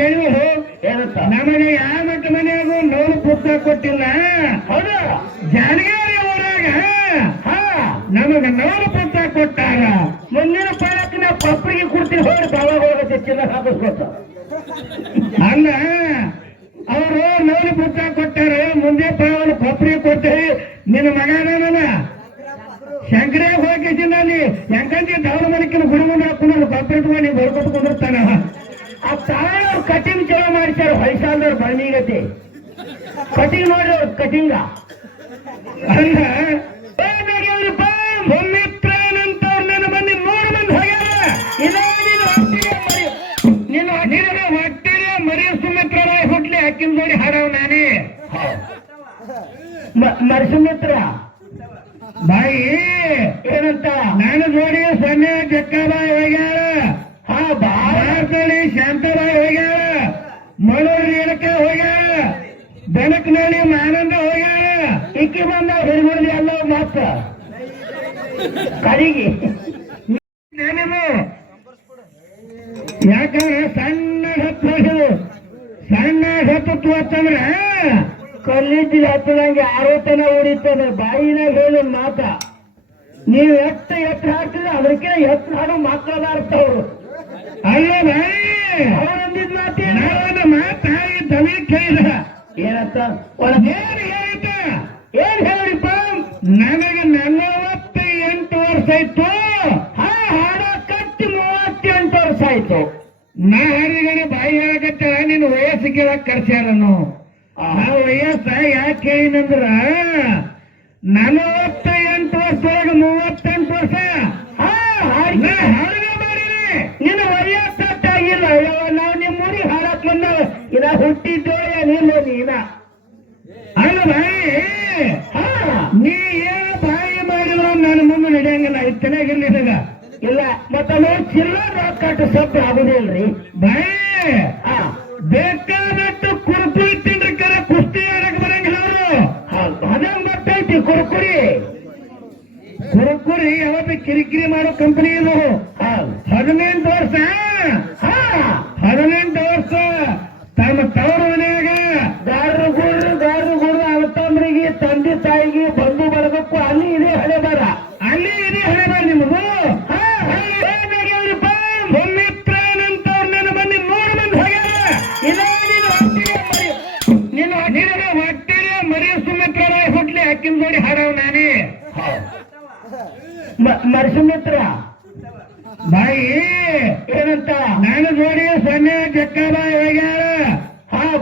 ಹೇಳು ಏನಂತ ನಮಗೆ ಯಾವ ಮಟ್ಟ ಮನೆಯಾಗೂ ನೋವು ಪುಸ್ತಕ ಕೊಟ್ಟಿಲ್ಲ. ಹೌದು, ಜಾನಗಿರಿ ಊರಾಗ ನಮಗ ನೋವು ಪುಸ್ತಕ ಕೊಟ್ಟಾರ. ಮುಂದಿನ ಪಾಲಕಿನ ಪಪ್ಪರಿಗೆ ಕೊಡ್ತೀವಿ ಹೋಗಿ ಬಾಬಾ ಹೋಗುತ್ತೆ ಚಿನ್ನ ಹಾಕಿಸ್ಕೊತ ಅಲ್ಲ. ಅವರು ನೋವು ಪುಸ್ತಕ ಕೊಟ್ಟಾರ, ಮುಂದೆ ಪಾವನ ಪಪ್ಪರಿಗೆ ಕೊಡ್ತೀವಿ. ನಿನ್ನ ಮಗನ ಶಂಕರೇ ಹೋಗಿನಲ್ಲಿ ಹೆಂಗಂತಿ ದವನ ಮನಕಿನ ಗುರುಮುಂದ ಹಾಕೊಂಡು ಪಪ್ಪರಿಗೆ ನೀವು ಬರ್ಕೊಟ್ಟು ಕುಂದಿರ್ತಾನ. ಆ ತಾಳ ಕಟಿಂಗ್ ಚಲೋ ಮಾಡ್ತಾರ ಹೊಯ್ಸಾಲ್ದವ್ರು ಬಣ್ಣಿಗತಿ ಕಟಿಂಗ್ ನೋಡ್ರಿ ಕಟಿಂಗ ಅಲ್ಲ. ಮುಮ್ಮಿತ್ರನಂತ ನನ್ನ ಮಂದಿ 3 ಮಂದಿ ಹೋಗ್ಯಾರ. ನಿನ್ನ ಹೊಟ್ಟಿಗೆ ಮರಿಯ ಸುಮಿತ್ರರಾಯ ಹುಟ್ಲಿ ಹಾಕಿನ ನೋಡಿ ಹಾಡವ್ ನಾನೇ ಮರಿಸುಮಿತ್ರ ಬಾಯಿ ಏನಂತ ನಾನು ನೋಡಿ ಸೊನ್ನೆ ಜಕ್ಕಾಬಾಯಿ ಹೋಗ್ಯಾಳ. ಬಾಳಕಳಿ ಶಾಂತರಾಯ್ ಹೋಗ್ಯಾಳ. ಮಳೂರು ರೇಣುಕ ಹೋಗ್ಯಾಳ. ಬೆನಕನಹಳ್ಳಿ ಮಾನಂದ ಹೋಗ್ಯಾಳ. ಇಕ್ಕಿ ಬಂದ ಹಿರಿಗುಡಿ ಎಲ್ಲ ಮಾತ್ರ ಕಡಿಗೆ ಯಾಕಂದ್ರೆ ಸಣ್ಣ ಹತ್ತು ಅಂತಂದ್ರ ಕಲ್ಲಿದ್ದಿಗೆ ಹತ್ತದಂಗೆ ಆರೋತನ ಉಡಿತದ. ಬಾಯಿನಾಗ ಹೇಳಿದ ಮಾತ ನೀವು ಎತ್ತ ಹಾಕ್ತಿದ್ರೆ ಅದಕ್ಕೆ ಎತ್ತ ಹಾಡೋ ಮಕ್ಕಳದ ಅರ್ಥ ಅವರು ಅಲ್ಲ. ಅವರಂದಿದ್ ಮಾತಿ ಮಾತಾಡಿ ದಮಿ ಕೇಳಿದ ಏನಂತ ಏನ್ ಹೇಳಿದ ಏನ್ ಹೇಳಿಪ್ಪ. ನನಗೆ 48 ವರ್ಷ ಆಯ್ತು. ಹಾಡ ಕಟ್ಟಿ 38 ವರ್ಷ ಆಯ್ತು. ನಾ ಹಾಡಿಗಡೆ ಬಾಯಿ ಹೇಳಕತ್ತ ನಿನ್ನ ವಯಸ್ಸು ಕೇಳಕ್ ಕರ್ಸ್ಯಾರನು. ಆ ವಯಸ್ಸ ಯಾಕೆ ಹೇಳಿನಂದ್ರ 48 ವರ್ಷದೊಳಗೆ 38 ವರ್ಷ ಹಾಡಿಗೆ ಮಾಡಿರಿ. ನಿನ್ನ ವಯಸ್ಸಾಗಿಲ್ಲ. ನಾವು ನಿಮ್ಮ ಊರಿಗೆ ಹಾಡಕ್ ಬಂದ ಇನ್ನ ಹುಟ್ಟಿದ್ದೋಯ ನೀನ ಅಲ್ಲ ಬಾಯಿ. ನೀ ಏನ ಬಾಯಿ ಮಾಡಿದ್ರು ನನ್ನ ಮುಂದೆ ನಡೆಯಂಗಿಲ್ಲ. ಚೆನ್ನಾಗಿರ್ಲಿ ಇಲ್ಲ ಮತ್ತದು ಚಿಲ್ಲರ್ ಕಟ್ಟು ಸೊಪ್ಪು ಆಗುದಿಲ್ರಿ ಬಾಯಿ. ಬೇಕಾದಟ್ಟು ಕುರ್ಕುರಿ ತಿನ್ರಿ ಕರ ಕುಸ್ತಿ ಆಡಕ್ ಬರಂಗಿಲ್ಲ ಅವರು. ಹದಂಗ್ ಬರ್ತೈತಿ ಕುರ್ಕುರಿ ಯಾವತ್ತು ಕಿರಿಕಿರಿ ಮಾಡೋ ಕಂಪನಿ ಇದು. 18 ವರ್ಷ 18 ವರ್ಷ ತಮ್ಮ ತವರು ಮನೆಯಾಗ ಗಾರು ಗುರು ಅವತಂದ್ರಿಗೆ ತಂದೆ ತಾಯಿಗೆ ಬಂಧು ಬಳಗಕ್ಕೂ ಅಲ್ಲಿ ಇದೆ ಹಳೆ ಬರ ನಿಮಗೂ. ಮುಮ್ಮಿತ್ರನಂತ ನನ್ನ ಮಂದಿ 3 ಮಂದಿ ಹೋಗ್ಯಾರ. ನಿನ್ನ ಹೊಟ್ಟಿಗೆ ಮರಿಯ ಸುಮಿತ್ರರಾಯ ಹುಟ್ಲಿ ಹಾಕಿನ ನೋಡಿ ಹಾಡವ್ ನಾನೇ ಮರಿಸುಮಿತ್ರ ಬಾಯಿ ಏನಂತ ನಾನು ನೋಡಿ ಸೊನ್ನೆ ಜಕ್ಕಾಬಾಯಿ ಹೋಗ್ಯಾಳ.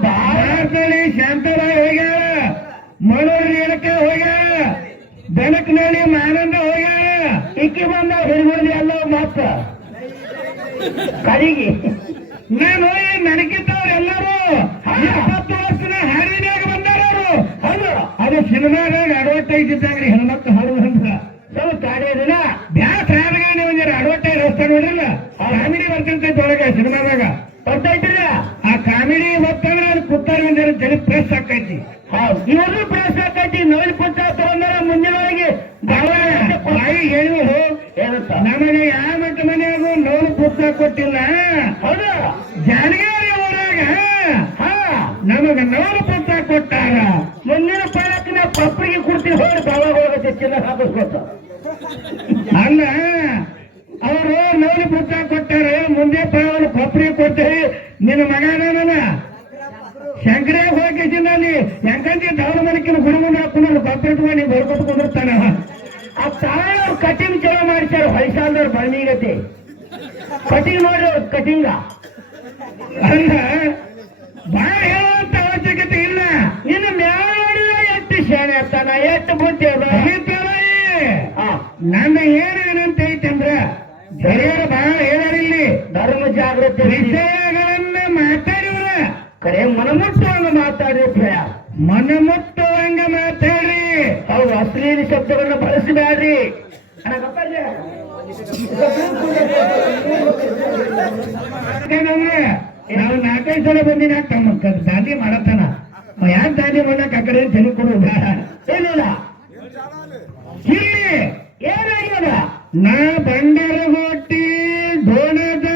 ಬಾಳಕಳಿ ಶಾಂತರಾಯ್ ಹೋಗ್ಯಾಳ. ಮಳೂರು ರೇಣುಕ ಹೋಗ್ಯಾಳ. ಬೆನಕನಹಳ್ಳಿ ಮಾನಂದ ಹೋಗ್ಯಾಳ. ಇಕ್ಕಿ ಬಂದ ಹಿರಿಗುಡಿ ಎಲ್ಲ ಮಾತ್ರ ಕಡಿಗೆ ನಾನು ನನಗಿದ್ದವ್ರು ಎಲ್ಲರೂ 20 ವರ್ಷದ ಹಾಡಿನಾಗ ಬಂದಾರ ಅವರು. ಹೌದು, ಅದು ಸಿನಿಮಾದಾಗ ಅಡ್ವರ್ಟೈಸ್ ಇದ್ದಾಗ್ರಿ ಹೆಣ್ಮಕ್ಳು ಹಾಡುವಂತ ಸ್ವಲ್ಪ ಕಾಡಿಯೋದಿಲ್ಲ. ಬ್ಯಾಸ್ ರಾಮಗಾಣಿ ಒಂದಿರ ಅಡ್ವರ್ಟೈಸ್ ರಸ್ತೆ ನೋಡ್ರಿಲ್ಲ. ಕಾಮಿಡಿ ಬರ್ತೈತೆ ಒಳಗೆ ಸಿನಿಮಾದಾಗ ಬರ್ತೈತಿಲ್ಲ. ಆ ಕಾಮಿಡಿ ಬರ್ತಂದ್ರೆ ಅದು ಕುತ್ತಾರ ಒಂದಿರ ಜನ ಪ್ರೆಸ್ ಹಾಕೈತಿ. ಇವರು ಪ್ರೆಸ್ ಹಾಕೈತಿ. ನೋಡಿ ಪುಸ್ತಕ ತಗೊಂಡಾರ ಮುಂದಿನವರೆಗೆ ಬಾಯಿ ಹೇಳು ಏನಂತ ನಮಗೆ ಯಾವ ಮಟ್ಟ ಮನೆಯಾಗೂ ನೋವು ಪುಸ್ತಕ ಕೊಟ್ಟಿಲ್ಲ. ಹೌದು, ಜಾನಗಿರಿ ಊರಾಗ ನಮಗ ನೋವು ಪುಸ್ತಕ ಕೊಟ್ಟಾರ. ಮುಂದಿನ ಪಾಲಕಿನ ಪಪ್ಪರಿಗೆ ಕೊಡ್ತೀವಿ ಹೋಗಿ ಬಾಬಾ ಹೋಗುತ್ತೆ ಚಿನ್ನ ಹಾಕಿಸ್ಕೊತ ಅಲ್ಲ. ಅವರು ನೋವು ಪುಸ್ತಕ ಕೊಟ್ಟಾರ. ಮುಂದೆ ಪಾವನ ಪಪ್ಪರಿಗೆ ಕೊಡ್ತೀವಿ. ನಿನ್ನ ಮಗನ ಶಂಕರೇ ಹೋಗಿನಲ್ಲಿ ಹೆಂಗಂತಿ ದವನ ಮನಕಿನ ಗುರುಮುಂದ ಹಾಕೊಂಡು ಪಪ್ಪರಿಗೆ ನೀವು ಬರ್ಕೊಟ್ಟು ಕುಂದಿರ್ತಾನ. ಆ ತಾಳ ಕಟಿಂಗ್ ಚಲೋ ಮಾಡ್ತಾರ ಹೊಯ್ಸಾಲ್ದವ್ರು ಬಣ್ಣಿಗತಿ ಕಟಿಂಗ್ ನೋಡ್ರಿ ಕಟಿಂಗ ಅಲ್ಲ. ಬಾಳ ಹೇಳುವಂತ ಅವಶ್ಯಕತೆ ಇಲ್ಲ. ನಿನ್ನ ಮ್ಯಾಲ ನೋಡಿದ್ರೆ ಎಷ್ಟು ಶಾಣೆ ಆಗ್ತಾನ, ಎಷ್ಟು ಬುದ್ಧಿ ಅದ. ನನ್ನ ಏನಂತ ಐತಂದ್ರ ಹಿರಿಯರು ಬಹಳ ಹೇಳಾರಿಲ್ಲಿ ಧರ್ಮ ಜಾಗೃತಿ ವಿಷಯಗಳನ್ನ ಮಾತಾಡಿವ್ರ ಕರೆ ಮನಮುಟ್ಟುವಂಗ ಮಾತಾಡಿರ್ತೀಯ. ಮನಮುಟ್ಟುವಂಗ ಮಾತಾಡ್ರಿ. ಹೌದು, ಅಶ್ಲೀಲ ಶಬ್ದಗಳನ್ನ ಬಳಸಬೇಡ್ರಿ. ನಾವು 4-5 ಸಲ ಬಂದಿನ ತಮ್ಮ ದಾಂಧಿ ಮಾಡತ್ತಾನ. ಯಾಕೆ ದಾಂಧಿ ಮಾಡಕ್ ಆ ಕಡೆ ಜನ ಕೊಡುವ ಏನಿಲ್ಲ. ಇಲ್ಲಿ ಏನಾಗ್ಯದ ನಾ ಬಂಡರಗೋಟಿ ಢೋಣದ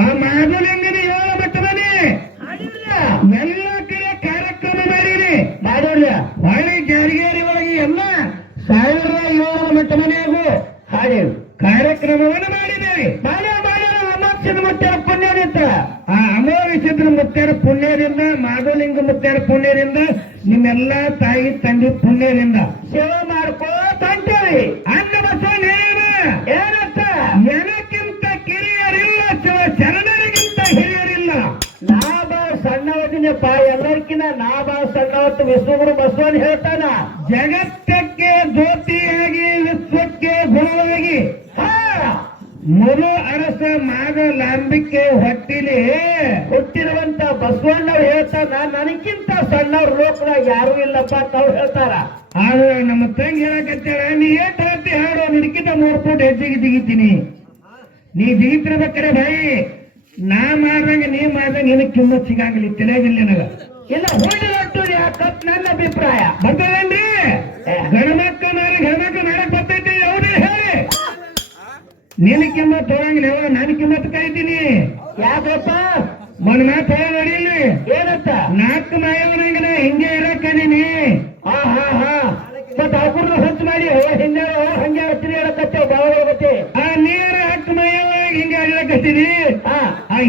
ಆ ಮಾಧುಲಿಂಗನ 7 ಬೆಟ್ಟದ ಎಲ್ಲ ಕಡೆ ಕಾರ್ಯಕ್ರಮ ಮಾಡಿರಿ ಹೊಳ್ಳಿ ಜಾರಿಗೇರಿ ಒಳಗೆ ಎಲ್ಲ 1700 ಮಟ್ಟ ಮನೆಯಾಗೂ ಹಾಡಿ ಕಾರ್ಯಕ್ರಮವನ್ನು ಮಾಡಿದ್ದೇವೆ. ಅಮಾವಾಸ್ಯದ ಮುತ್ತರ ಪುಣ್ಯದಿಂದ ಅಮಾವಾಸ್ಯದ ಮುತ್ತರ ಪುಣ್ಯದಿಂದ ಮಾಧವಲಿಂಗ ಮುತ್ತರ ಪುಣ್ಯದಿಂದ ನಿಮ್ಮೆಲ್ಲ ತಾಯಿ ತಂದೆ ಪುಣ್ಯದಿಂದ ಸೇವೆ ಮಾಡ್ಕೋತ ಹೊಂಟೇವಿ. ಅನ್ನ ಬಸವಣ್ಣ ಏನಂತ ನನಕ್ಕಿಂತ ಕಿರಿಯರಿಲ್ಲ ಶರಣರಿಗಿಂತ ಹಿರಿಯರಿಲ್ಲ. ನಾ ಬಾ ಸಣ್ಣವದಿನಪ್ಪ ಎಲ್ಲರಿಗಿನ ನಾ ಬಾ ಸಣ್ಣವತ್ತು ವಿಶ್ವಗುರು ಬಸವಣ್ಣ ಹೇಳ್ತಾನ ಜಗತ್ತಕ್ಕೆ ಜ್ಯೋತಿಯಾಗಿ ವಿಶ್ವಕ್ಕೆ ಗುರುವಾಗಿ ಮುರು ಅರಸ ಮಾಗ ಲಾಂಬಿಕೆ ಹೊಟ್ಟಿಲಿ ಹುಟ್ಟಿರುವಂತ ಬಸವಣ್ಣವ್ರು ಹೇಳ್ತಾನ ನನಗಿಂತ ಸಣ್ಣವ್ರ ಲೋಕದಾಗ ಯಾರು ಇಲ್ಲಪ್ಪ ತಾವ್ ಹೇಳ್ತಾರ. ಆದ್ರೆ ನಮ್ಮ ತಂಗಿ ಹೇಳಕತ್ತಾಳ ನೀ ಏಟ್ ಹೇಳ್ತಿ ಹೇಳು ನಿನಕಿಂತ 3 ಫೂಟ್ ಹೆಚ್ಚಿಗೆ ಜಿಗಿತೀನಿ. ನೀ ಜಿಗಿತಿರ್ಬೇಕಾರೆ ಬಾಯಿ ನಾ ಮಾಡ್ದಂಗ ನೀ ಮಾಡ್ದಂಗ ನಿನಗ್ ಕಿಮ್ಮತ್ ಸಿಗಂಗಿಲ್ಲ ತಿಳಿಯಾಗಿಲ್ಲ ನನಗ ಇಲ್ಲ ಹೊಟ್ಟು ಯಾಕತ್ ನನ್ನ ಅಭಿಪ್ರಾಯ ಬರ್ತದೇನ್ರಿ. ಗಣಮಕ್ಕ ಹೆಣ್ಮಕ್ಳು ಮಾಡಕ್ ಬರ್ತೈತಿ ಅವ್ರಿ ಹೇಳಿ ನಿನ್ನ ಕಿಮ್ಮತ್ ಹೋಗಂಗಿಲ್ಲ ಯಾವಾಗ ನಾನು ಕಿಮ್ಮತ್ ಕರಿತೀನಿ. ಯಾಕಪ್ಪ ಮೊನ್ನೆ ಮಾತು ನೋಡಿಲ್ಲಿ ಏನಂತ 4 ಮಾಯವನಂಗಿನ ಹಿಂಗೆ ಇರಕ್ಕದೀನಿ. ಮತ್ತ ಅವ್ರನ್ನ ಹೊತ್ತು ಮಾಡಿ ಹಿಂಗೆ ಹಂಗೆ ಹತ್ತಿರ ಹೇಳಕತ್ತೇವ್ ಬಾವತ್ತೆ ಆ ನೀರ 10 ಮಾಯವಾಗಿ ಹಿಂಗೆ ಆಡಕತ್ತೀರಿ.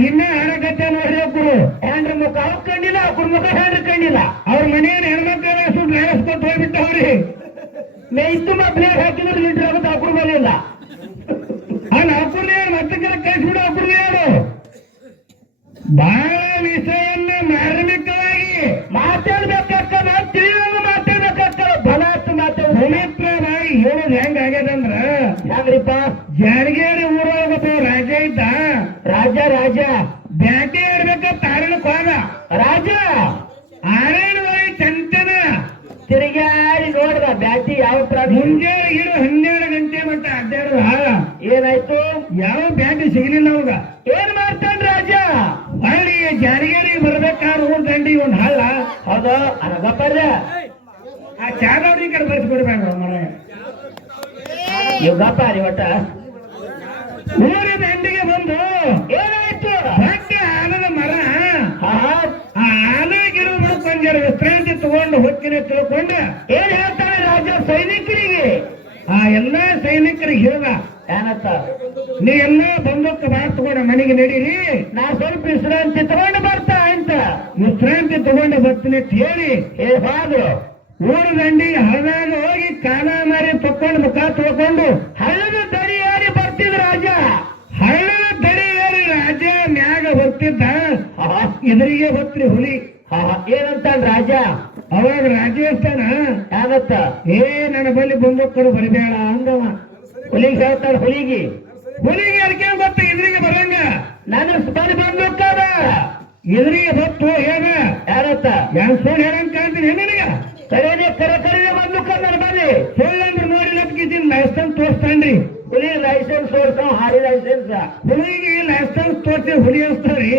ಹಿಂದೆ ಆಡಕತ್ತೆ ನೋಡ್ರಿ ಒಬ್ರು ಹೆಂಡ್ರ ಮುಖ ಅವ್ರ ಕಂಡಿಲ್ಲ ಅವ್ರ ಮುಖ ಹೆಂಡ್ರ ಕಂಡಿಲ್ಲ. ಅವ್ರ ಮನೆಯ ಹೆಣ್ಮಕ್ಳ ಸುಟ್ಟು ನೆನೆಸ್ಕೊಟ್ಟು ಹೋಗ್ಬಿಟ್ಟವ್ರಿ. ಮೇಯ್ತು ಪ್ಲೇಟ್ ಹಾಕಿದ್ರೆ ಲೀಟರ್ ಆಗುತ್ತೆ ಅವ್ರ ಬರಲಿಲ್ಲ. ಅವ್ರನ್ನ ಮತ್ತೆ ಕಳಿಸ್ಬಿಡು ಅವ್ರನ್ನ ಯಾರು ಬಹಳ ವಿಷಯವನ್ನ ಮಾರ್ಮಿಕವಾಗಿ ಮಾತಾಡ್ಬೇಕಾಗ್ತದ ತಿಳಿಯೋದು ಮಾತಾಡ್ಬೇಕಾಗ್ತದ ಬಲಾತ್ ಮಾತಾಡ ಪವಿತ್ರವಾಗಿ ಹೇಳೋದು ಹೆಂಗಾಗ್ಯದಂದ್ರ ಹೆಂಗ್ರಿಪ್ಪ ಜಾರಗೇರಿ ಊರೊಳಗ ರಾಜ ಇದ್ದ ರಾಜ ಬ್ಯಾಟಿ ಆಡ್ಬೇಕ ತಾರಣಕ್ಕೆ ಹೋದ ರಾಜ ಆರೇಳುವರೆ ಚಂತನ ತಿರುಗಾಡಿ ನೋಡ್ರ ಬ್ಯಾಟಿ ಯಾವ ಮುಂಜಾನೆ ಇಡು 12 ಗಂಟೆ ಮಟ್ಟ ಅಡ್ಡಾಡುವ ಏನಾಯ್ತು ಯಾವ ಬ್ಯಾಟಿ ಸಿಗಲಿಲ್ಲ ಅವಾಗ ಏನ್ ಮಾಡ್ತಾನ ರಾಜ ಹಳ್ಳಿ ಜಾರಿಗೇರಿ ಬರ್ಬೇಕಾದ್ರೆ ಊರ್ ದಂಡಿ ಒಂದ್ ಹಳ್ಳ ಹೌದು ಅರಗಪ್ಪರ್ಯ ಆ ಚಾದವ್ರಿ ಕಡೆ ಬರ್ಸ್ಕೊಡ್ಬೇಕು ಮರ ಇವ್ಗಪ್ಪ ರೀ ಒಟ್ಟ ಊರಿನ ದಂಡಿಗೆ ಬಂದು ಏನಾಯ್ತು ಹೊಟ್ಟೆ ಆಲದ ಮರ ಆ ಆಲ ಗಿಡ ಕೊಂಜರ ವಿಶ್ರಾಂತಿ ತಗೊಂಡು ಹೊಕ್ಕಿನ ತಿಳ್ಕೊಂಡು ಏನ್ ಹೇಳ್ತಾನೆ ರಾಜ ಸೈನಿಕರಿಗೆ ಎಲ್ಲಾ ಸೈನಿಕರಿಗೆ ಹೇಳ್ದ ಏನಂತ ನೀ ಎಲ್ಲ ಬಂದಕ್ಕೆ ಬಾರ್ ತಗೊಂಡ ಮನೆಗೆ ನಡೀರಿ ನಾ ಸ್ವಲ್ಪ ವಿಶ್ರಾಂತಿ ತಗೊಂಡು ಬರ್ತಾ ಅಂತ ವಿಶ್ರಾಂತಿ ತಗೊಂಡು ಬರ್ತೀನಿ ಅಂತ ಹೇಳಿ ಹೋದ್ರು. ಊರು ದಂಡಿ ಹಳ್ಳದಾಗ ಹೋಗಿ ಕಾಲ ಮಾರಿ ತಕೊಂಡು ಮುಖ ತೊಳ್ಕೊಂಡು ಹಳ್ಳದ ದಡಿ ಏರಿ ಬರ್ತಿದ್ ರಾಜ. ಹಳ್ಳದ ದಡಿ ಏರಿ ರಾಜ ಮ್ಯಾಗ ಬರ್ತಿದ್ದ ಎದುರಿಗೆ ಬತ್ರಿ ಹುಲಿ. ಏನಂತ ರಾಜ ಅವಾಗ ರಾಜ ಇರ್ತಾನ ಯಾವತ್ತ ನನ್ನ ಬಳಿ ಬಂದಕ್ಕರು ಬರಬೇಡ ಅಂದವ. ಹುಲಿಗೆ ಹೇಳ್ತಾರ ಹುಲಿಗೆ ಅದಕ್ಕೆ ಗೊತ್ತ ಎದುರಿಗೆ ಬರಂಗ ನಾನು ಬರಿ ಬಂದಕ್ಕದ ಎದುರಿಗೆ ಬತ್ತು ಹೇಗ ಯಾರತ್ತ ಯಾರು ಸುಳ್ಳು ಹೇಳಂಗ್ ಕಾಣ್ತೀನಿ ನನಗ ಕರೆಯೇ ಕರೆ ಬಂದಕ್ಕ ನನ್ನ ಬಲ್ಲಿ ಸುಳ್ಳಂದ್ರೆ ನೋಡಿ ಲಕ್ಕಿದ್ದೀನಿ ಲೈಸೆನ್ಸ್ ತೋರಿಸ್ತಾನ್ರಿ. ಹುಲಿ ಲೈಸೆನ್ಸ್ ತೋರ್ಸ ಹಾಡಿ ಲೈಸೆನ್ಸ್ ಹುಲಿಗೆ ಲೈಸೆನ್ಸ್ ತೋರಿಸಿ ಹುಲಿ ಅನ್ಸ್ತಾರಿ.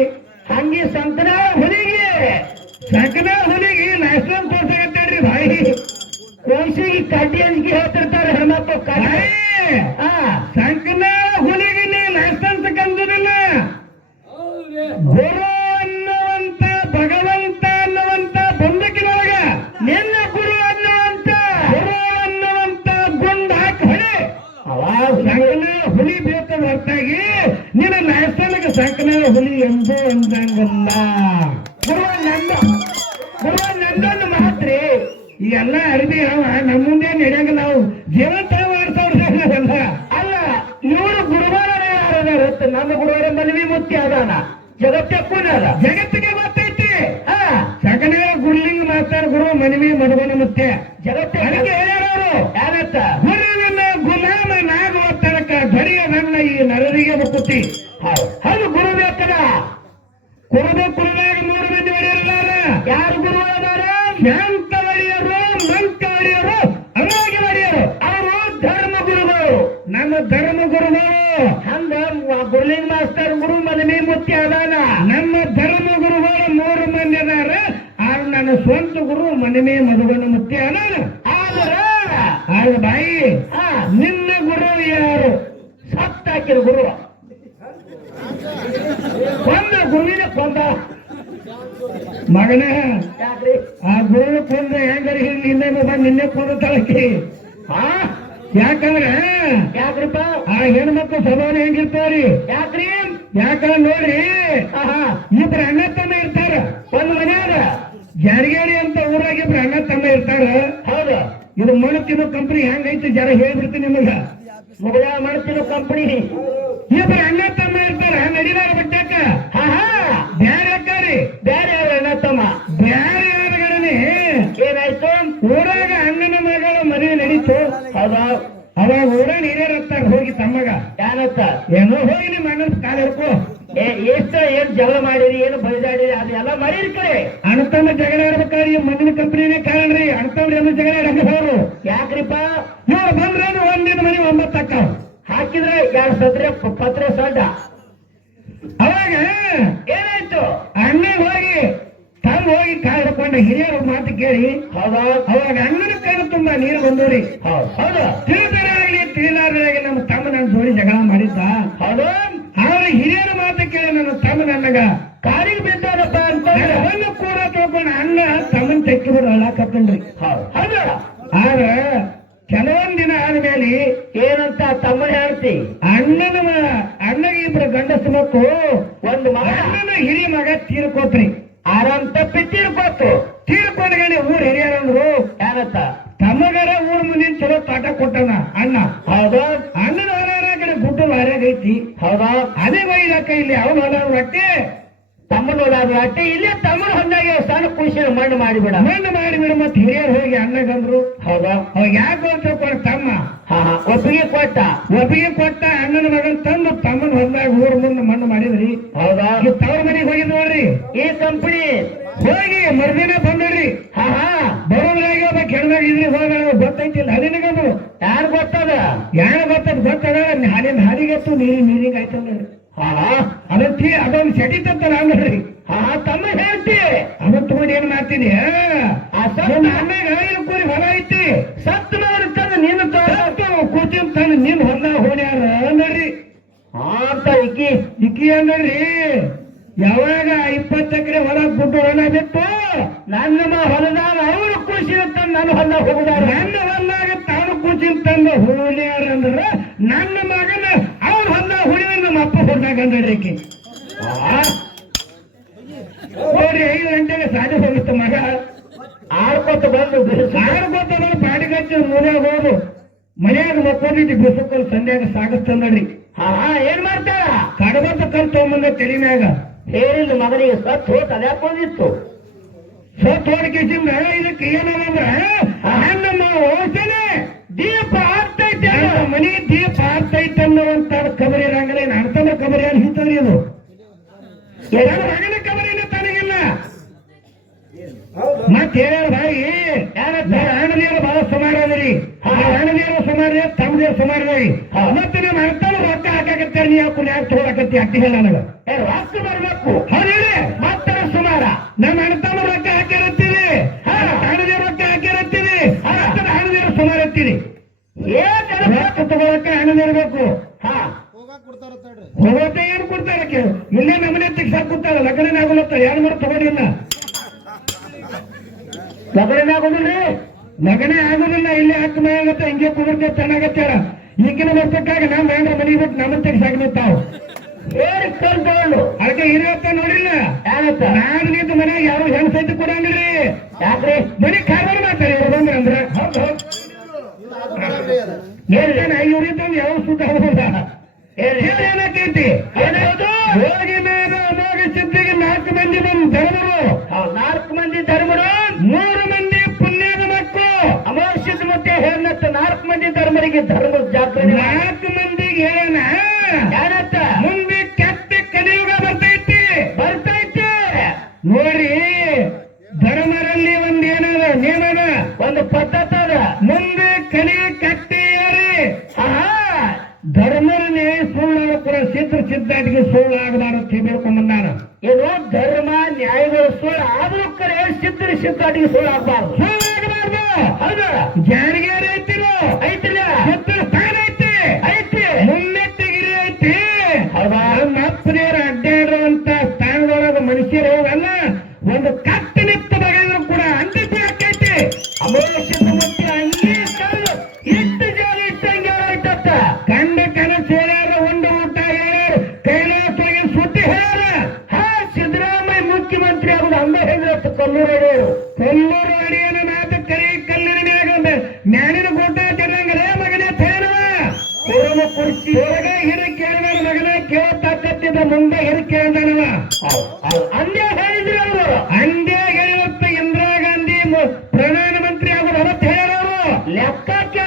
ಹಂಗೆ ಸಂಕನ ಹುಲಿಗೆ ಲೈಸೆನ್ಸ್ ತೋರ್ಸಕತ್ತಾರ್ರಿ ಭಾಯಿ. ಕೋಸಿಗೆ ಕಡ್ಡಿ ಅಂಜಿಗೆ ಹೇಳ್ತಿರ್ತಾರೆ ಹೆಣ್ಮಕ್ಳು ಸಂಕನ ಹುಲಿಗೆ ಲೈಸೆನ್ಸ್ ಕಂದುದಿಲ್ಲ. ಗುರು ಅನ್ನುವಂತ ಭಗವಂತ ಅನ್ನುವಂತ ಬಂದಕಿನೊಳಗ ನಿನ್ನ ಗುರು ಅನ್ನುವಂತ ಗುಂಡ್ ಹಾಕಿ ಹೊಡೆ ಅವಾಗ ಸಂಕನ ಹುಲಿ ಬೇಕು ಹೊರತಾಗಿ ನಿನ್ನ ಲೈಸೆನ್ಸ್ ಸಂಕನ ಹುಲಿ ಎಂದೂ ಅಂದಂಗಲ್ಲ. ಗುರುವ ನಂದೊಂದು ಮಾತ್ರಿ ಈ ಎಲ್ಲ ಅರ್ಬಿ ಅವ ನಮ್ಮ ಮುಂದೆ ನಡೆಯಂಗ ನಾವು ಜೀವಂತ ಮಾಡ್ಸೋಲ್ಲ ಅಲ್ಲ. ಇವರು ಗುರುವಾರ ಯಾರದಾರ ನಮ್ಮ ಗುರುವಾರ ಮನವಿ ಮುತ್ತಿ ಅದಾನ ಜಗತ್ತಕ್ಕೂನಲ್ಲ ಜಗತ್ತಿಗೆ ಗೊತ್ತೈತಿ. ಸಕಲ ಗುರುಲಿಂಗ ಮಾತಾಡ ಗುರು ಮನವಿ ಮಧುವನ ಮುತ್ಯ ಜಗತ್ತ ಅದಕ್ಕೆ ಹೇಳ್ಯಾರವರು ಯಾರತ್ತ ಗುರುವಿನ ಗುಲಾಮ ನಾಗುವ ತನಕ ಧ್ವನಿಯ ನನ್ನ ಈ ನರರಿಗೆ ಮುಕ್ಕುತ್ತಿ. ಅದು ಗುರು ಬೇಕದ ಕುರುದಾಗ 3 ಮಂದಿ ಒಡೆಯರಿದ್ದಾರೆ. ಯಾರು ಗುರು ಅದಾರ? ಶಾಂತ ಒಡೆಯರು, ಮಂಕ ಒಡೆಯರು, ಅನಾಗಿ ಒಡೆಯರು. ಅವರು ಧರ್ಮ ಗುರುಗಳು, ನಮ್ಮ ಧರ್ಮ ಗುರುಗಳು. ಹಂಗ ಗುರುಲಿಂಗ ಮಾಸ್ತರ್ ಗುರು ಮನವಿ ಮುತ್ತಿ ಅದಾನ. ನಮ್ಮ ಧರ್ಮ ಗುರುಗಳು 3 ಮಂದಿ ಅದಾರ. ಆದ್ರೆ ನನ್ನ ಸ್ವಂತ ಗುರು ಮನವಿ ಮಧುವನ ಮುತ್ತಿ ಅದಾನ. ಆದ್ರೆ ಬಾಯಿ ನಿನ್ನ ಗುರು ಯಾರು? ಸತ್ತಾಕಿರ ಗುರು ಕೊಂದ ಗುರುವಿನ ಕೊಂದ ಮಗನ ಯಾಕ್ರಿ ಆ ಗುರು ಕೊಂದ ಹೆಂಗಾರಿ ನಿನ್ನೆ ಬಂದು ನಿನ್ನೆ ಕೊಂದ ತಳಕಿ ಹಾ ಯಾಕಂದ್ರೆ ಯಾಕ್ರಿಪ್ಪ ಆ ಹೆಣ್ಮಕ್ಳು ಸ್ವಭಾವ ಹೆಂಗಿರ್ತಾವ್ರಿ ಯಾಕ್ರಿ ಯಾಕಂದ್ರೆ ನೋಡ್ರಿ ಆಹಾ ಇಬ್ರು ಅಣ್ಣ ತಮ್ಮ ಇರ್ತಾರ ಒಂದ್ ಮನ್ಯಾಗ ಜಾರಿಗೇರಿ ಅಂತ ಊರಾಗ ಇಬ್ರು ಅಣ್ಣ ತಮ್ಮ ಇರ್ತಾರ. ಹೌದು ಇದು ಮಣ್ಣು ತಿನ್ನೋ ಕಂಪನಿ ಹೆಂಗೈತಿ ಜರ ಹೇಳ್ಬಿಡ್ತೀನಿ ನಿಮಗ. ಮುಗದ ಮಾಡ್ತಿರೋ ಕಂಪನಿ ಇಬ್ರು ಅಣ್ಣ ತಮ್ಮ ಇರ್ತಾರ ನಡಿದಾರ ಬಿಟ್ಟಾಕ ಹಾ ಹಾ ಬ್ಯಾರೆ ಅಕ್ಕಾರಿ ಬೇರೆ ಅವ್ರ ಅಣ್ಣ ತಮ್ಮ ಬ್ಯಾರೆ ಯಾರಗಡನೆ ಏನಾಯ್ತು ಊರಾಗ ಅಣ್ಣನ ಮಗಳ ಮದುವೆ ನಡೀತು. ಹೌದಾ ಅವಾಗ ಊರಾಗ ಹಿರಿಯರತ್ತಾರ ಹೋಗಿ ತಮ್ಮಗ ಏನತ್ತ ಏನೋ ಹೋಗಿ ನಿಮ್ಮ ಅಣ್ಣನ ಕಾಲ ಹಿಡ್ಕೊ ಎಷ್ಟು ಏನ್ ಜಗಳ ಮಾಡಿರಿ ಏನು ಬೈದಾಡಿರಿ ಅದೆಲ್ಲ ಮಾಡಿರಿ ಕಡೆ ಅಣ್ಣತಮ್ಮ ಜಗಳ ಆಡ್ಬೇಕಾದ್ರೆ ಈ ಮಣ್ಣಿನ ಕಂಪನಿನೇ ಕಾರಣ್ರಿ. ಅಣ್ಣತಮ್ಮ ಎಲ್ಲ ಜಗಳ ಆಡಂಗ ಹೋರು ಯಾಕ್ರಿಪ್ಪ ಇವ್ರು ಬಂದ್ರೇನು ಒಂದಿನ ಮನೆ 9 ಅಕ್ಕಾವ ಹಾಕಿದ್ರೆ 2 ಸದ್ರೆ ಪತ್ರ ಸಡ್ಡ ಅವಾಗ ಏನಾಯ್ತು ಅಣ್ಣ ಹೋಗಿ ತಮ್ಮ ಹೋಗಿ ಕಾಲ್ ಹಿಡ್ಕೊಂಡ ಹಿರಿಯರ ಮಾತು ಕೇಳಿ ಹೌದಾ ಅವಾಗ ಅಣ್ಣನ ಕಣ್ಣು ತುಂಬಾ ನೀರು ಬಂದವ್ರಿ. ಹೌದು ತಿಳಿದರಾಗ್ಲಿ ತಿಳಿಲಾರ್ದಾಗಲಿ ನಮ್ಮ ತಮ್ಮ ನನ್ನ ಜೋಡಿ ಜಗಳ ಮಾಡಿದ್ದ. ಹೌದು ಆದ್ರೆ ಹಿರಿಯರ ಮಾತು ಕೇಳಿ ನನ್ನ ತಮ್ಮ ನನಗ ಕಾರಿಗೆ ಬಿದ್ದಾರಪ್ಪ ಅಂತ ಒಂದು ಕೂಡ ತಗೊಂಡು ಅಣ್ಣ ತಮ್ಮನ್ ತೆಕ್ಕಿ ಬಿಡು ಅಳ್ಳಾಕತ್ತನ್ರಿ. ಹೌದು ಆದ್ರ ಕೆಲವೊಂದ್ ದಿನ ಆದ್ಮೇಲೆ ಏನಂತ ತಮ್ಮನ ಹೇಳ್ತಿ ಅಣ್ಣಗೆ ಇಬ್ರು ಗಂಡಸು ಮಕ್ಕಳು ಒಂದು ಮಗ ಅಣ್ಣನ ಹಿರಿಯ ಮಗ ತೀರ್ಕೋತ್ರಿ. ಆರಾಮ್ ತಪ್ಪಿ ತೀರ್ಕೊತ್ತು ತೀರ್ಕೊಂಡ್ಗಡೆ ಊರ್ ಹಿರಿಯರಂದ್ರು ಏನಂತ ತಮ್ಮಗರ ಊರ್ ಮುಂದಿನ ಚಲೋ ಪಾಠ ಕೊಟ್ಟನ ಅಣ್ಣ. ಹೌದಾ ಅಣ್ಣನ ಹೊಲ ಕಡೆ ಗುಡ್ಡು ವಾರ್ಯಾಗೈತಿ. ಹೌದಾ ಅದೇ ಬೈಲಕ್ಕ ಇಲ್ಲಿ ಅವನ ಹೊಲ ರೊಟ್ಟಿ ತಮ್ಮನ ಹೊಲಾದ ಅಟ್ಟೆ ಇಲ್ಲೇ ತಮ್ಮನ ಹೊಂದಾಗೆ ಸಣ್ಣ ಖುಷಿ ಮಣ್ಣು ಮಾಡಿಬಿಡ ಮಣ್ಣು ಮಾಡಿಬಿಡು. ಮತ್ತೆ ಹಿರಿಯರು ಹೋಗಿ ಅಣ್ಣಗಂದ್ರು. ಹೌದಾ ಅವಾಗ ಯಾಕೆ ಹೋಗ್ತೇವೆ ತಮ್ಮ ಹಾ ಹಾ ಒಪ್ಪಿಗೆ ಕೊಟ್ಟ ಒಪ್ಪಿಗೆ ಕೊಟ್ಟ ಅಣ್ಣನ ಮಗನ್ ತಂದು ತಮ್ಮನ ಹೊಂದಾಗ ಊರ್ ಮುಂದೆ ಮಣ್ಣು ಮಾಡಿದ್ರಿ. ಹೌದಾ ಈ ತವ್ರ ಮನೆಗೆ ಹೋಗಿ ನೋಡ್ರಿ ಈ ಕಂಪನಿ ಹೋಗಿ ಮರುದಿನ ಬಂದ್ರಿ. ಹಾ ಹಾ ಬರೋದ್ರಾಗ ಒಬ್ಬ ಕೆಳದಾಗ ಇದ್ರಿ ಹೋದ ಗೊತ್ತೈತಿಲ್ಲ ಅದಿನಗದು ಯಾರು ಗೊತ್ತದ ಯಾರು ಗೊತ್ತದ ಹಾಲಿನ ಹಾಲಿಗತ್ತು ನೀರಿಗೆ ಆಯ್ತಲ್ಲ ಹಾ ಹಾ ಅದೊಂದು ಸೆಡಿತಂತಲ್ಲ ಅಂದ್ರಿ. ಹಾ ಹಾ ತಮ್ಮ ಹೇಳ್ತಿ ಅದನ್ನ ತಗೊಂಡು ಏನ್ ಮಾಡ್ತೀನಿ ಆ ಸತ್ತ ಅಣ್ಣಗ ಕೂರಿ ಹೊಲ ಐತಿ ಸತ್ತ ಮೇಲೆ ತಂದು ನೀನು ಕೂತಿನ ತಂದು ನಿನ್ ಹೊಲ ಹೋಣ್ಯಾರ ಅಂದ್ರಿ. ಅಂತ ಇಕ್ಕಿ ಅಂದ್ರಿ ಯಾವಾಗ 20 ಎಕರೆ ಹೊಲ ಗುಡ್ಡು ಹೊಲ ಬಿಟ್ಟು ನನ್ನ ಹೊಲದಾಗ ಅವರು ಖುಷಿ ತಂದು ನನ್ನ ಹೊಲ ಹೋಗುದಾರ ನನ್ನ ಹೊಲ್ದಾಗ ತಾನು ಕೂಚಿನ ತಂದು ಹೋಗ್ಯಾರ ಅಂದ್ರ ನನ್ನ ಮಗನ ಅವ್ರ ಹೊಲ ಹುಳಿದ ನಮ್ಮ ಅಪ್ಪ ಹೊಲ್ದಾಗ ಅಂದ್ರಿ ಆಕಿ. ನೋಡಿ 5 ಗಂಟೆಗೆ ಸಾಡಿ ಹೋಗಿತ್ತು ಮಗ ಆಡ್ಕೊತ ಬಂದು ಆಡ್ಕೊತ ಬಂದು ಪಾಡಿಗಚ್ಚಿ ಮೂಲ್ಯಾಗ ಹೋದು ಮನ್ಯಾಗ ಮಕ್ಕೊಂಡಿದ್ದು ಬಿಸುಕಲ್ ಸಂಧ್ಯಾಗ ಸಾಗಿಸ್ತಂದ್ರಿ. ಹಾ ಹಾ ಏನ್ ಮಾಡ್ತಾರ ಕಡಬತ್ತ ಕಲ್ ತಗೊಂಬಂದ ತಲೆ ಮ್ಯಾಗ ಹೇರಿಲ್ಲ ಮಗನಿಗೆ ಸತ್ ಹೋತ್ ಅದ್ಯಾಕ್ ಬಂದಿತ್ತು ಸತ್ ಹೋಡ್ಕಿಸಿಂದ ಇದಕ್ಕೆ ಏನಂದ್ರ ನನ್ನ ಓಸನೆ ದೀಪ ಆಗ್ತೈತೆ ಮನಿ ದೀಪ ಆಗ್ತೈತೆ ಅನ್ನುವಂತ ಕಬರಿ ಇರಂಗಲೇ ಅಣ್ತನ ಕಬರಿ ಅಲ್ಲಿ ಹಿತ್ತದ್ರಿ ಅದು ನನ್ನ ಮಗನ ಕಬರಿನ ತನಗಿಲ್ಲ. ಮತ್ ಹೇಳ್ಯಾರ ಬಾಯಿ ಆಣದೇವರು ಬಹಳ ಸುಮಾರು ಅದ್ರಿ. ಆಣದೇವರು ಸುಮಾರು ತಮ್ಮದೇವ್ರು ಸುಮಾರು ಮತ್ತೆ ನಮ್ಮ ಅಣ್ತನ ರೊಕ್ಕ ಹಾಕಾಕತ್ತಾರ ನೀ ಹಾಕು ಯಾಕೆ ತಗೊಳಕತ್ತಿ ಅಟ್ಟಿ ಹೇಳ ನನಗ ರೊಕ್ಕ ಬರ್ಬೇಕು ಹೌದೇಳಿ ಮತ್ತ ಸುಮಾರ ನಮ್ಮ ಅಣ್ತನ ರೊಕ್ಕ ಹಾಕ್ಯಾರತ್ತೀರಿ ಆಣದೇವ್ರ ರೊಕ್ಕ ಹಾಕ್ಯಾರತ್ತೀರಿ ಆಣದೇವ್ರು ಸುಮಾರು ಹತ್ತೀರಿ ರೊಕ್ಕ ತಗೊಳಕ ಆಣದಿರ್ಬೇಕು. ಹಾ ಹೋಗೋತ ಏನ್ ಕೊಡ್ತಾರ ಇಲ್ಲೇ ನಮ್ಮನೆ ತಿಕ್ಸಾಕ್ ಕೂತಾರ ಲಗ್ನ ಆಗೋಲತ್ತ ಯಾರು ಮಾಡಿ ತಗೊಂಡಿಲ್ಲ ಲಗ್ನ ಆಗೋದಿಲ್ಲ ಲಗ್ನ ಆಗೋದಿಲ್ಲ ಇಲ್ಲೇ ಹಾಕ ಆಗತ್ತ ಹಿಂಗೆ ಕುದುರ್ತೆ ಚೆನ್ನಾಗತ್ತಾರ ಈಗಿನ ಬರ್ತಕ್ಕಾಗ ನಮ್ಮ ಏನ್ರ ಮನೆ ಬಿಟ್ಟು ನಮ್ಮ ತೆಗ್ಸಾಕ್ ನಿಂತಾವ್ ಹೇಳಿ ಕಲ್ ತಗೊಂಡು ಅದಕ್ಕೆ ಹಿರಿಯತ್ತ ನೋಡಿಲ್ಲ ಏನತ್ತ ನಾನು ನಿಂತ ಮನೆಯಾಗ ಯಾರು ಹೆಣ್ ಸೈತ ಕೊಡಂಗಿಲ್ರಿ. ಯಾಕ್ರಿ ಮನೆ ಕಾರವಾರ ಮಾಡ್ತಾರೆ ಇವ್ರು ಬಂದ್ರ ಅಂದ್ರ ಹೌದು ಏನ್ 500 ತಂದು ಯಾವ ಸುತ್ತ ಹೋಗುದ ಏನಕ್ಕೈತಿ ಏನಾಯ್ತು ಹೋಗಿ ಮೇಲೆ ಅಮೋಘ ಸಿದ್ಧಿಗೆ 4 ಮಂದಿ ಬಂದು ಧರ್ಮರು 4 ಮಂದಿ ಧರ್ಮರು 3 ಮಂದಿ ಪುಣ್ಯದ ಮಕ್ಕಳು ಅಮಾವಾಸ್ಯದ ಮತ್ತೆ ಹೇಳತ್ತ 4 ಮಂದಿ ಧರ್ಮರಿಗೆ ಧರ್ಮದ ಜಾತ್ರೆ 4 ಮಂದಿಗೆ ಹೇಳೋಣ ಏನತ್ತ ಮುಂದೆ ಕೆಟ್ಟ ಕಲಿಯುಗ ಬರ್ತೈತಿ ನೋಡ್ರಿ. ಧರ್ಮರಲ್ಲಿ ಒಂದೇನದ ನೇಮದ ಒಂದು ಪದ್ಧತಿ ಅದ ಮುಂದೆ ಕಲಿ ಕಟ್ಟಿಯರಿ ಆಹಾ ಧರ್ಮನೇ ಸುಳ್ಳು ಕೂಡ ಸಿದ್ಧಾಟಿಗೆ ಸುಳ್ಳು ಆಗಬಾರದು ಬೇಡ್ಕೊಂಡ್ಬಂದಾನ. ಏನು ಧರ್ಮ ನ್ಯಾಯಗಳು ಸುಳ್ಳು ಆದ್ರೂ ಕರೆ ಸಿದ್ಧಾಟಿಗೆ ಸುಳ್ಳು ಆಗ್ಬಾರ್ದು ಸುಳ್ಳು ಆಗಬಾರ್ದು. ಹೌದು ಜಾರಿಗೇರಿ ಐತಿರೋ ಐತಿಲ್ಲ ಸಿದ್ಧ ಸ್ಥಾನ ಐತಿ ಐತಿ ಮುನ್ನೆಟ್ಟಿಗಿರಿ ಐತಿ. ಹೌದಾ ನಮ್ಮ ಅಪ್ಪನೇರು ಅಡ್ಡಾಡುವಂತ ಸ್ಥಾನದೊಳಗ ಮನುಷ್ಯರು ಅಲ್ಲ ಅಂದೇ ಹೇಳಿದ್ರಿ ಅವರು. ಅಂದೇ ಹೇಳಿರುತ್ತೆ ಇಂದಿರಾ ಗಾಂಧಿ ಪ್ರಧಾನಮಂತ್ರಿ ಆಗೋದು ಅವತ್ತು ಹೇಳೋರು. ಲೆಕ್ಕಕ್ಕೆ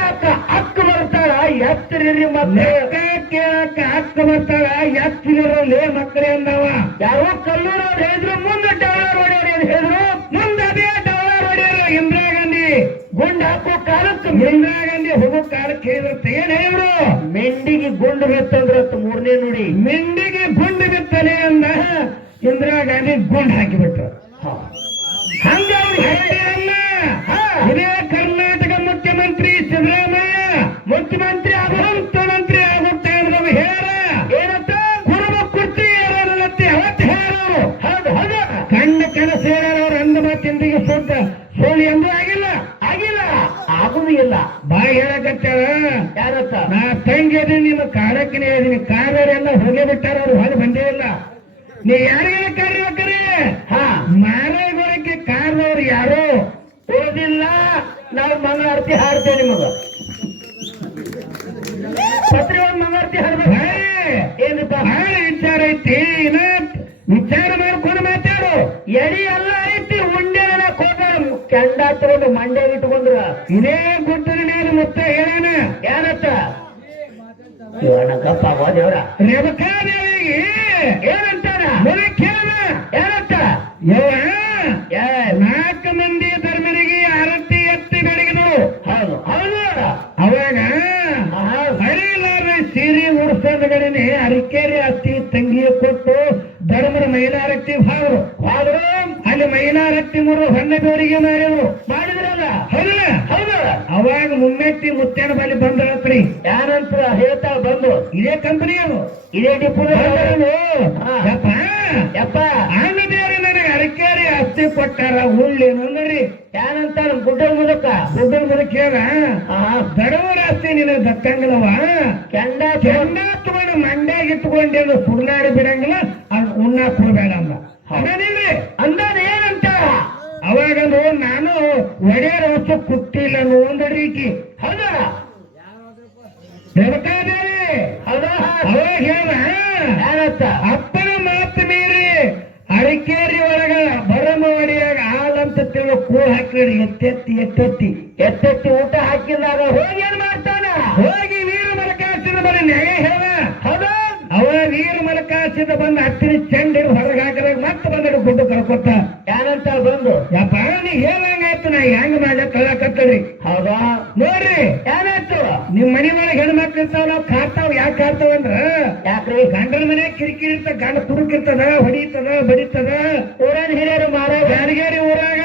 ಅಕ್ಕ ಬರ್ತಾಳ ಎತ್ತರಿರಿ ಮತ್ತೆ. ಲೆಕ್ಕಕ್ಕೆ ಅಕ್ಕ ಬರ್ತಾಳ ಎತ್ತಿರಲೇ ಮಕ್ಕಳೇ ಅಂದವ. ಯಾರೋ ಕಲ್ಲೂರು ಅವ್ರು ಹೇಳಿದ್ರು, ಮುಂದೆ ಡವಲರ್ ಹೊಡೆಯವ್ರು ಏನ್ ಹೇಳಿದ್ರು, ಮುಂದೆ ಅದೇ ಡವಲರ್ ಹೊಡೆಯರು ಇಂದಿರಾ ಗಾಂಧಿ ಗುಂಡು ಹಾಕೋ ಕಾಲಕ್ಕೆ. ಇಂದಿರಾ ಗಾಂಧಿ ಹೋಗೋ ಕಾಲಕ್ಕೆ ಹೇಳಿರುತ್ತೆ. ಏನ್ ಹೇಳಿದ್ರು? ಮೆಂಡಿಗೆ ಗುಂಡು ಬಿತ್ತಂದ್ರತ್ತು 3ನೇ ನುಡಿ. ಮೆಂಡಿಗೆ ಗುಂಡು ಬಿತ್ತನೆ ಅಂದ ಇಂದಿರಾ ಗಾಂಧಿ ಗುಂಡು ಹಾಕಿಬಿಟ್ರು. ಹಂಗ ಅಲ್ಲ, ಇದೇ ಕರ್ನಾಟಕ ಮುಖ್ಯಮಂತ್ರಿ ಸಿದ್ದರಾಮಯ್ಯ ಮುಖ್ಯಮಂತ್ರಿ ಮುಖ್ಯಮಂತ್ರಿ ಆಗುತ್ತೆ ಅಂದ್ರೆ ಹೇಳ ಏನಂತ ಕುರುಬ ಕುರ್ಚಿ ಏರೋನಲ್ಲತ್ತಿ ಅವತ್ತು ಹೇಳೋರು. ಹೌದು ಹೌದು. ಕಣ್ಣು ಕನಸು ಹೇಳೋರು ಅಂದ ಮಾತಿಂದಿಗೆ ಸೋಲಿ ಎಂದೂ ಆಗಿಲ್ಲ. ಆಗುದು ಇಲ್ಲ. ಬಾಯಿ ಹೇಳಕತ್ತಾರ. ಯಾರತ್ತ? ನಾ ತಂಗಿ ಅದೀನಿ, ನಿಮ್ಮ ಕಾಡಕ್ಕಿನೇ ಇದೀನಿ. ಕಾರರೆಲ್ಲ ಹೋಗೇ ಬಿಟ್ಟಾರ, ಅವ್ರು ಹೊರ ಬಂದೇ ಇಲ್ಲ. ನೀ ಯಾರಿಗೆಲ್ಲ ಕಾರ್ಯಕ್ರಿ ಮಾರಾಯಗೊಳಕ್ಕೆ ಕಾರ್ದವ್ರು ಯಾರು ಓದಿಲ್ಲ. ನಾವು ಮಂಗಳಾರತಿ ಹಾಡ್ತೇವೆ ನಿಮಗ. ಪತ್ರಿ ಒಂದು ಮಂಗಳಾರತಿ ಹಾಡ್ಬೇಕು. ಏನಪ್ಪ ಭಾಳ ವಿಚಾರ ಐತಿ. ವಿಚಾರ ಮಾಡ್ಕೊಂಡು ಮಾತಾಡು. ಎಡಿ ಎಲ್ಲ ಐತಿ. ಉಂಡೆ ಹೋಗೋರು ಕೆಂಡ ತಗೊಂಡು ಮಂಡ್ಯ ಇಟ್ಕೊಂಡ್ರ ಇದೇ ಗುಡ್ಡದ ಮೇಲೆ ಮತ್ತೆ ಹೇಳೋಣ. ಏನತ್ತ ಗಪ್ಪ ದೇವ್ರ ರೇವಕಾದೇವಿಗೆ ಏನಂತಾನ ಕೇಳ ಏನಂತ? ನಾಲ್ಕು ಮಂದಿ ಧರ್ಮರಿಗೆ ಆರತಿ ಎತ್ತಿ ಬೆಳಗಿದ್ರು. ಹೌದು ಹೌದು. ಅವಾಗ ಹರಿಲಾರ ಸೀರೆ ಉಡ್ಸೋದ್ಗಳೇನೆ ಅರಿಕೇರಿ ಅತ್ತಿ ತಂಗಿಯ ಕೊಟ್ಟು ಧರ್ಮದ ಮೈಲಾರಕ್ತಿ ಹೋದ್ರು. ಅಲ್ಲಿ ಮೈಲಾರಕ್ತಿ ಮೂರು ಹೊನ್ನದವರಿಗೆ ಮಾಡಿದ್ರಲ್ಲ. ಹೌದಲ್ಲ? ಹೌದು. ಅವಾಗ ಮುಮ್ಮೆಟ್ಟಿ ಮುತ್ತೇನ ಬಳಿ ಬಂದ್ರಿ. ಯಾರಂತ ಹೇಳ್ತಾ ಬಂದು ಇದೇ ಕಂಪನಿ ಅದು, ಇದೇ ಡಿಪೋ ಯಪ್ಪ ಆಂಗದೇವ್ರಿ ನನಗೆ ಅರಕೇರಿ ಅಸ್ತಿ ಕೊಟ್ಟಾರ ಉಳ್ಳೇನು ನೋಡಿ. ಯಾರಂತ ಗುಡ್ಡದ ಮುದಕ ಹೇಳ ದಡವರ ಅಸ್ತಿ ನಿನಗೆ ದಕ್ಕಂಗಿಲ್ಲವ. ಕೆಂಡ ತಗೊಂಡು ಮಂಡ್ಯಾಗ ಇಟ್ಕೊಂಡೇನು ಸುರ್ನಾಡಿ ಬಿಡಂಗಿಲ್ಲ, ಅದು ಉಣ್ಣಾಕ್ ಹೋಗ್ಬೇಡ ಅಂದ. ಹಂಗೇನಿಲ್ರಿ ಅಂದಾನ ಏನಂತ? ಅವಾಗನು ನಾನು ಒಡೆಯರ ವಸ್ತು ಕುಟ್ಟಿಲ್ಲ ನೋಂದಡೀಕಿ. ಹೌದಾ? ರೇವಕಾದೇವಿ ಅವಾಗ ಹೇಳ ಏನಂತ? ಅಪ್ಪನ ಮಾತು ಮೀರಿ ಅರಕೇರಿ ಒಳಗ ಬರಮ ಒಡೆಯಾಗ ಹಾಲಂತ ತಿಳುವ ಕೂಳ್ ಹಾಕಿರಿ. ಎತ್ತೆತ್ತಿ ಊಟ ಹಾಕಿದಾಗ ಹೋಗಿ ಏನ್ ಮಾಡ್ತಾನ? ಹೋಗಿ ವೀರ ಮಲಕಾಸಿದ ಬರೀ ನ್ಯಾಯ ಹೇಳ. ಹೌದಾ? ಅವ ವೀರ ಮಲಕಾಸಿದ ಬಂದು ಹತ್ತಿರ ಚೆಂಡಿ ಹೊರಗೆ ಹಾಕಿದಾಗ ಮತ್ತೆ ಬಂದ ಗುಡ್ಡು ಕಳ್ಕೊತ. ಏನಂತ ಬಂದು ಯಪ್ಪ ನೀ ಹೇಳಂಗಾಯ್ತು, ನಾ ಹೆಂಗ್ ಮಾಡ್ಯ ಕಳ್ಳಕತ್ತರಿ. ಹೌದಾ? ನೋಡ್ರಿ ಏನಾಯ್ತು? ನಿಮ್ ಮನಿ ಒಳಗೆ ಹೆಣ್ಮಕ್ಳು ಇರ್ತಾವ, ನಾವು ಕಾಡ್ತಾವ್. ಯಾಕೆ ಕಾಡ್ತಾವ ಅಂದ್ರ ಯಾಕ್ರಿ? ಗಂಡನ ಮನೆ ಕಿರಿಕಿರಿ ಇರ್ತದ, ಗಂಡ ಕುಡುಕಿರ್ತದ, ಹೊಡಿತದ, ಬಡಿತದ. ಊರನ್ ಹಿರಿಯರು ಮಾರೋ ಯಾರಿಗೇರಿ ಊರಾಗ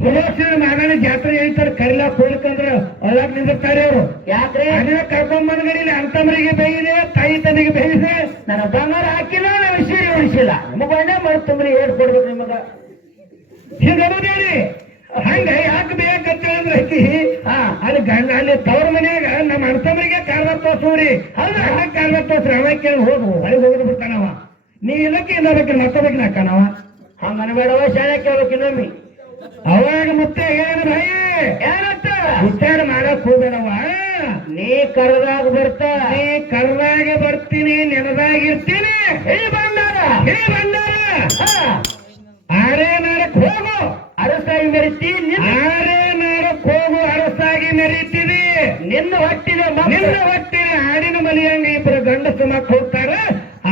ತುಳಸಿನ ಮಗನ ಜಾತ್ರೆ ಹೇಳ್ತಾರೆ, ಕರಿಲಾಕ್ ಹೋಗ್ಲಿಕ್ಕಂದ್ರ ಒಳಗ್ ನಿಂದಿರ್ತಾರೆ ಅವರು. ಯಾಕ್ರಿ? ಅದೇ ಕರ್ಕೊಂಬಂದ್ಗಡಿಲಿ ಅಂತಮರಿಗೆ ಬೇಯಿದೆ, ತಾಯಿ ತನಿಗೆ ಬೇಯಿದೆ. ನನ್ನ ಬಂಗಾರ ಹಾಕಿಲ್ಲ, ನಾನು ಸೀರೆ ಉಳಿಸಿಲ್ಲ. ನಿಮಗಣ್ಣ ಮರುತ್ತಂಬ್ರಿ ಹೇಳ್ಕೊಡ್ಬೇಕು ನಿಮಗ. ಹಿಂಗರಿ ಹಂಗ ಯಾಕೆ ಬೇಕಂತಂದ್ರೆ ಐತಿ. ಅಲ್ಲಿ ಗಂಡ ಅಲ್ಲಿ ತವ್ರ ಮನ್ಯಾಗ ನಮ್ಮ ಅಣ್ತಮ್ರಿಗೆ ಕಾರ್ವ ತೋರ್ಸವ್ರಿ. ಹೌದು, ಅಣ್ಣ ಕಾರ್ವ ತೋರ್ಸ್ರಿ. ಅವ ಕೇಳಿ ಹೋದ್ರು ಹೊಳಿಗೆ ಹೋಗಿದ್ ಬಿಡ್ತಾನವ. ನೀವ್ ಇಲ್ಲಕ್ಕೆ ಇನ್ನೊಬ್ಬಕ್ಕೆ ಮತ್ತೊಬ್ಬಕ್ಕೆ ನಾಕನವ. ಹಂಗ ಅನ್ಬೇಡವ, ಶಾಲೆ ಕೇಳ್ಬೇಕು ಇನ್ನೊಮ್ಮೆ. ಅವಾಗ ಮತ್ತೆ ಏನು ಭಯ ಏನಂತ? ವಿಚಾರ ಮಾಡಕ್ ಹೋಗ್ಬೇಡವ. ನೀ ಕರೆದಾಗ ಬರ್ತಾ, ನೀ ಕರ್ದಾಗ ಬರ್ತೀನಿ, ನೆನದಾಗಿರ್ತೀನಿ. ಈ ಬಂದಾರ ಆರೇ ನಾಡಕ್ ಹೋಗು, ಅರಸಾಗಿ ಮೆರಿತಿ. ಆರೇ ನಾಡಕ್ ಹೋಗು, ಅರಸಾಗಿ ಮೆರೀತೀವಿ. ನಿನ್ನ ಹೊಟ್ಟಿನ ಆಡಿನ ಮಲಿಯಂಗ ಇಬ್ಬರು ಗಂಡಸು ಮಕ್ಕಳು ಹೋಗ್ತಾರ.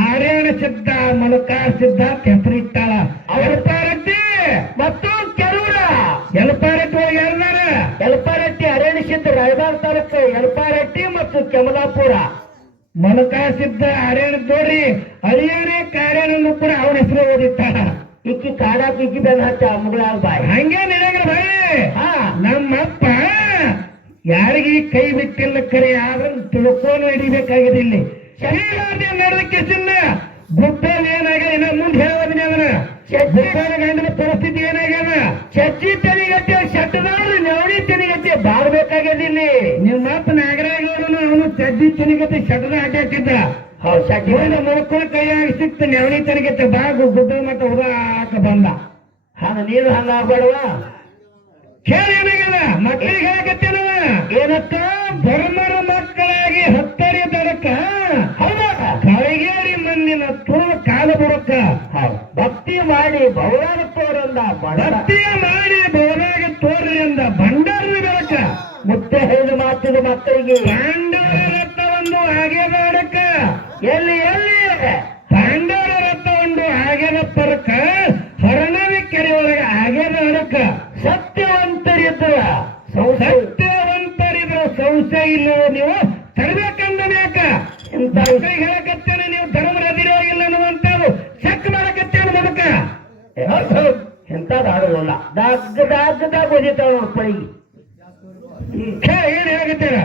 ಆರ್ಯಾಣ ಸಿದ್ಧ ಮಲಕಾ ಸಿದ್ಧ ಹೆಸರಿಟ್ಟಾಳ. ಎಲ್ಪಾರಟ್ಟಿ ಮತ್ತು ಕೆರೂರ. ಎಲ್ಪಾರಟ್ಟಿ ಒಳಗೆ ಯಾರದಾರ? ಎಲ್ಪಾರಟ್ಟಿ ಅರಣ್ಯ ಸಿದ್ಧ ರಾಯಬಾಗ್ ತಾಲೂಕು ಎಲ್ಪಾರಟ್ಟಿ ಮತ್ತು ಕಮಲಾಪುರ. ಮಲಕಾ ಸಿದ್ಧ ಅರೇಣ ತೋರಿ ಅರಿಯಾಣೆ ಕಾರ್ಯಾನಂದು ಕೂಡ ಅವನ ಹೆಸರು ಓದಿಟ್ಟಾಳ. ಇಕ್ಕಿ ಕಾಡಾಕ ಇಕ್ಕಿ ಬೆನ್ನ ಹಚ್ಚ ಮುಗಳಾಗ ಬಾಯ್. ಹಂಗೆ ನಿನಗ ಭಯ. ನಮ್ಮಪ್ಪ ಯಾರಿಗೆ ಕೈ ಬಿಟ್ಟಿಲ್ಲ, ಕರೆ ಆದ್ರೂ ತಿಳ್ಕೊಂಡು ಹಿಡಿಬೇಕಾಗಿದೆ. ಇಲ್ಲಿ ಶರೀರಾದ ನಡೆದಕ್ಕೆ ಚಿನ್ನ ಗುಡ್ಡಲ್ಲಿ ಏನಾಗ್ಯದ, ಇನ್ನ ಮುಂದೆ ಹೇಳೋದಿನ ಅದನ್ನ. ಗುಡ್ಡದ ಗಂಡನ ಪರಿಸ್ಥಿತಿ ಏನಾಗ್ಯದ? ಚಚ್ಚಿ ತನಿಗತ್ತೆ ಶಟ್ಟದವ್ರು ನವಣಿ ತನಿಗತ್ತೆ ಬಾಳ್ಬೇಕಾಗ್ಯದ. ಇಲ್ಲಿ ನಿಮ್ಮಪ್ಪ ನಾಗರಾಜನು ಅವನು ಚಡ್ಡಿ ತನಿಗತ್ತೆ ಶಟದ ಅಡ್ಡಾಡ್ತಿದ್ದ. ಮಕ್ಕಳ ಕೈಯಾಗಿ ಸಿಕ್ತ ನೆವಣಿ ತನಿಗತ್ತೆ ಬಾಗು ಗುಡ್ಡ ಮಟ್ಟ ಉದಾಕ ಬಂದ. ಹಂಗ ನೀನು ಹಂಗ ಆಗ್ಬೇಡವಾ? ಕೇಳಿ ಏನಾಗ್ಯದ? ಮಕ್ಕಳಿಗೆ ಹೇಳಕತ್ತೇನವ ಏನಕ್ಕ? ಧರ್ಮರ ಮಕ್ಕಳಾಗಿ ಹತ್ತರಿ ತಡಕ ಹೌದಾ? ಕಳಗೇರಿ ಮಂದಿನ ತುಳು ಕಾಲ ಬರೋ ಬೆಳಕ ಭಕ್ತಿ ಮಾಡಿ ಭವನಾಗ ತೋರಂದ ಭಕ್ತಿಯ ಮಾಡಿ ಬಹುರಾಗ ತೋರ್ರಿ ಅಂದ ಭಂಡಾರದ ಬೆಳಕ ಮುತ್ತೆ ಹೇಳಿದ ಮಾತಿದ ಮಕ್ಕಳಿಗೆ ಪಾಂಡವರ ರಥ ಒಂದು ಆಗ್ಯದ ಅಡಕ ಎಲ್ಲಿ ಎಲ್ಲಿ ಪಾಂಡವರ ರಥ ಒಂದು ಆಗ್ಯದ ಪರಕ ಹೊರನವಿ ಕೆರೆ ಒಳಗೆ ಆಗ್ಯದ ಅಡಕ ಸತ್ಯವಂತರಿದ್ರ ಸತ್ಯವಂತರಿದ್ರ ಸಂಶಯ ಇಲ್ಲ ನೀವು ತರಬೇಕಂದ ಬೇಕ ಇಂಥ ಹೇಳಕತ್ತೇನೆ ನೀವು ಧರ್ಮರದಿರೋ ಇಲ್ಲ ಅನ್ನುವಂಥದ್ದು ಚೆಕ್ ಮಾಡಕತ್ತೇನೆ ಬದುಕ ಎಂತದ್ ಆಡೋದಿಲ್ಲ ದಾಗ್ಗದಾಗ ಓದಿತಾವ ಪೈಗಿ ಏನ್ ಹೇಳಕತ್ತೀರ